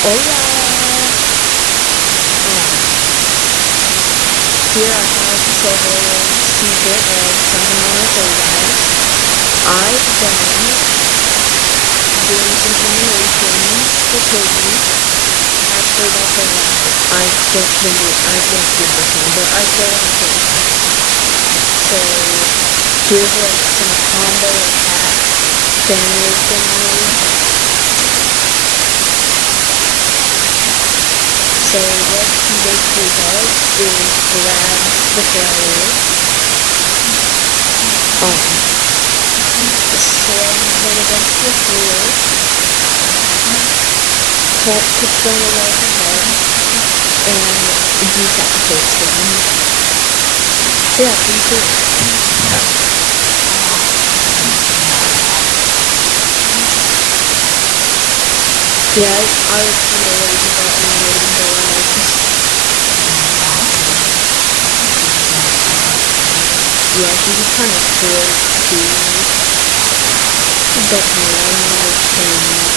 Hola! Here I have several secret eggs from when I was a baby. I've been doing some simulations for cookies. Actually, that's a lie. I've yet to do this one, but I plan to. So, here's like some combo attack family thingies. So what he basically does is grabs the players, slams them against the floor, puts them above the head, and decapitates them. Yeah, pretty cool. Yeah, I was kind of lazy, got annoyed and left. Yeah, he was kind of close too. But man, this thing is cool.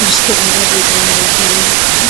Just putting everything in here.